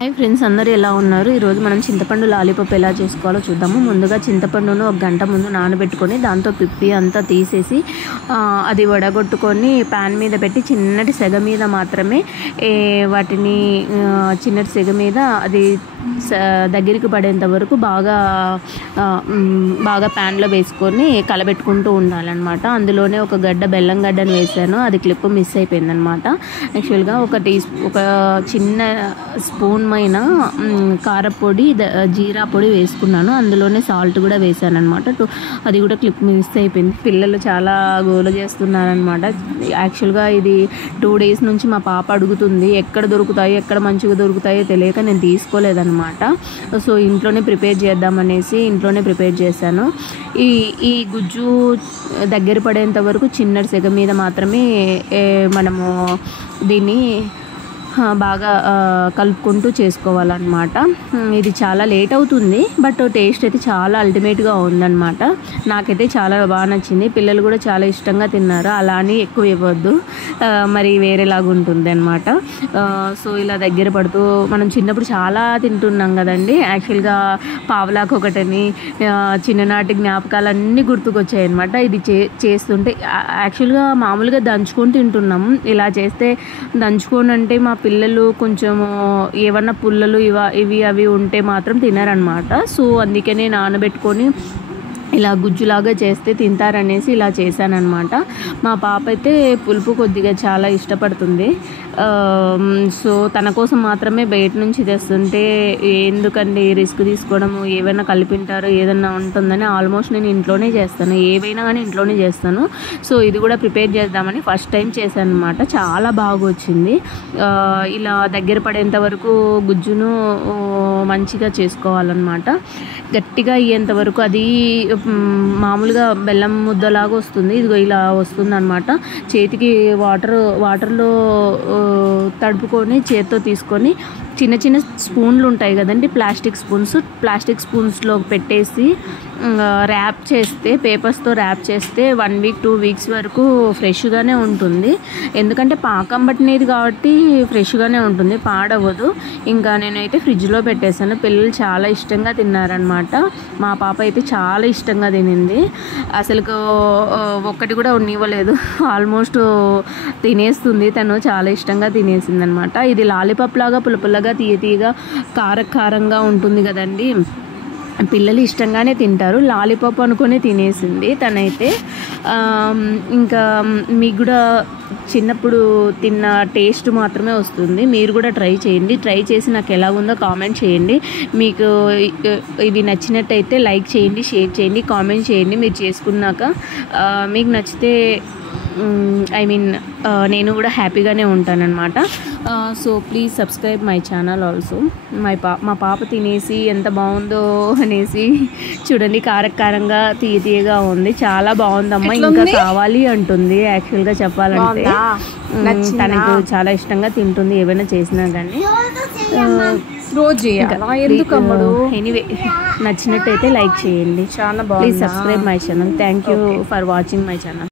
Hi friends, అందరూ ఎలా ఉన్నారు? ఈరోజు మనం చింతపండు లాలీపాప్ ఎలా చేసుకోవాలో చూద్దాము. ముందుగా చింతపండును ఒక గంట ముందు నానబెట్టుకొని దాంతో పిప్పి అంతా తీసేసి అది వడగొట్టుకొని ప్యాన్ మీద పెట్టి చిన్నటి సెగ మీద మాత్రమే వాటిని చిన్నటి సెగ మీద అది దగ్గరికి పడేంత వరకు బాగా ప్యాన్లో వేసుకొని కలబెట్టుకుంటూ ఉండాలన్నమాట. అందులోనే ఒక బెల్లం గడ్డను వేసాను, అది క్లిప్ మిస్ అయిపోయిందనమాట. యాక్చువల్గా ఒక చిన్న స్పూన్ మైన కారపొడి జీరా పొడి వేసుకున్నాను, అందులోనే సాల్ట్ కూడా వేసాను అనమాట. అది కూడా క్లిప్ మిస్ అయిపోయింది. పిల్లలు చాలా గోల చేస్తున్నారనమాట. యాక్చువల్గా ఇది 2 days నుంచి మా పాప అడుగుతుంది, ఎక్కడ ఎక్కడ మంచిగా దొరుకుతాయో తెలియక నేను తీసుకోలేదన్నమాట. సో ఇంట్లోనే ప్రిపేర్ చేద్దామనేసి ఇంట్లోనే ప్రిపేర్ చేశాను. ఈ గుజ్జు దగ్గర పడేంత వరకు చిన్న సెగ మీద మాత్రమే మనము దీన్ని బాగా కలుపుకుంటూ చేసుకోవాలన్నమాట. ఇది చాలా లేట్ అవుతుంది, బట్ టేస్ట్ అయితే చాలా అల్టిమేట్గా ఉందన్నమాట. నాకైతే చాలా బాగా నచ్చింది. పిల్లలు కూడా చాలా ఇష్టంగా తిన్నారు. అలా అని ఎక్కువ ఇవ్వద్దు, మరి వేరేలాగా ఉంటుంది అనమాట. సో ఇలా దగ్గర పడుతూ మనం చిన్నప్పుడు చాలా తింటున్నాం కదండి. యాక్చువల్గా పావలాకు ఒకటని చిన్ననాటి జ్ఞాపకాలన్నీ గుర్తుకొచ్చాయి అనమాట. ఇది చేస్తుంటే యాక్చువల్గా మామూలుగా దంచుకొని తింటున్నాం. ఇలా చేస్తే దంచుకొని అంటే మా పిల్లలు కొంచెము ఏమన్నా పుల్లలు ఇవి అవి ఉంటే మాత్రం తినరనమాట. సో అందుకనే నానబెట్టుకొని ఇలా గుజ్జులాగా చేస్తే తింటారనేసి ఇలా చేశానన్నమాట. మా పాప అయితే పులుపు కొద్దిగా చాలా ఇష్టపడుతుంది. సో తన కోసం మాత్రమే బయట నుంచి తెస్తుంటే ఎందుకండి రిస్క్ తీసుకోవడము, ఏవైనా కలిపింటారు ఏదన్నా ఉంటుందని ఆల్మోస్ట్ నేను ఇంట్లోనే చేస్తాను, ఏవైనా కానీ ఇంట్లోనే చేస్తాను. సో ఇది కూడా ప్రిపేర్ చేద్దామని ఫస్ట్ టైం చేశాను అనమాట. చాలా బాగా వచ్చింది. ఇలా దగ్గర పడేంత వరకు గుజ్జును మంచిగా చేసుకోవాలన్నమాట. గట్టిగా అయ్యేంత వరకు అది మామూలుగా బెల్లం ముద్దలాగా వస్తుంది. ఇదిగో ఇలా వస్తుంది అనమాట. చేతికి వాటర్లో తడుపుకొని చేత్తో తీసుకొని చిన్న చిన్న స్పూన్లు ఉంటాయి కదండి, ప్లాస్టిక్ స్పూన్స్లో పెట్టేసి ర్యాప్ చేస్తే, పేపర్స్తో ర్యాప్ చేస్తే 1 week 2 weeks వరకు ఫ్రెష్గానే ఉంటుంది. ఎందుకంటే పాకం పట్టినది కాబట్టి ఫ్రెష్గానే ఉంటుంది, పాడవదు. ఇంకా నేనైతే ఫ్రిడ్జ్లో పెట్టేశాను. పిల్లలు చాలా ఇష్టంగా తిన్నారనమాట. మా పాప అయితే చాలా ఇష్టంగా తినింది. అసలు ఒక్కటి కూడా ఉన్నివ్వలేదు, ఆల్మోస్ట్ తినేస్తుంది. తను చాలా ఇష్టంగా తినేసింది అనమాట. ఇది లాలీపాప్ లాగా పుల్లపుల్లగా తీయగా కారంగా ఉంటుంది కదండి. పిల్లలు ఇష్టంగానే తింటారు. లాలీపాప్ అనుకునే తినేసింది తనైతే. ఇంకా మీకు కూడా చిన్నప్పుడు తిన్న టేస్ట్ మాత్రమే వస్తుంది. మీరు కూడా ట్రై చేయండి. ట్రై చేసి నాకు ఎలా ఉందో కామెంట్ చేయండి. మీకు ఇవి నచ్చినట్టయితే లైక్ చేయండి, షేర్ చేయండి, కామెంట్ చేయండి. మీరు చేసుకున్నాక మీకు నచ్చితే నేను కూడా హ్యాపీగానే ఉంటానన్నమాట. So please subscribe my channel also. మా పాప తినేసి ఎంత బాగుందో అనేసి చూడండి, కారంగా తీయగా ఉంది. చాలా బాగుందమ్మా, ఇంకా కావాలి అంటుంది. యాక్చువల్గా చెప్పాలంటే తనకు చాలా ఇష్టంగా తింటుంది ఏమైనా చేసినా కానీ. ఎనీవే నచ్చినట్టయితే లైక్ చేయండి. Please subscribe my channel. Thank you for watching my channel.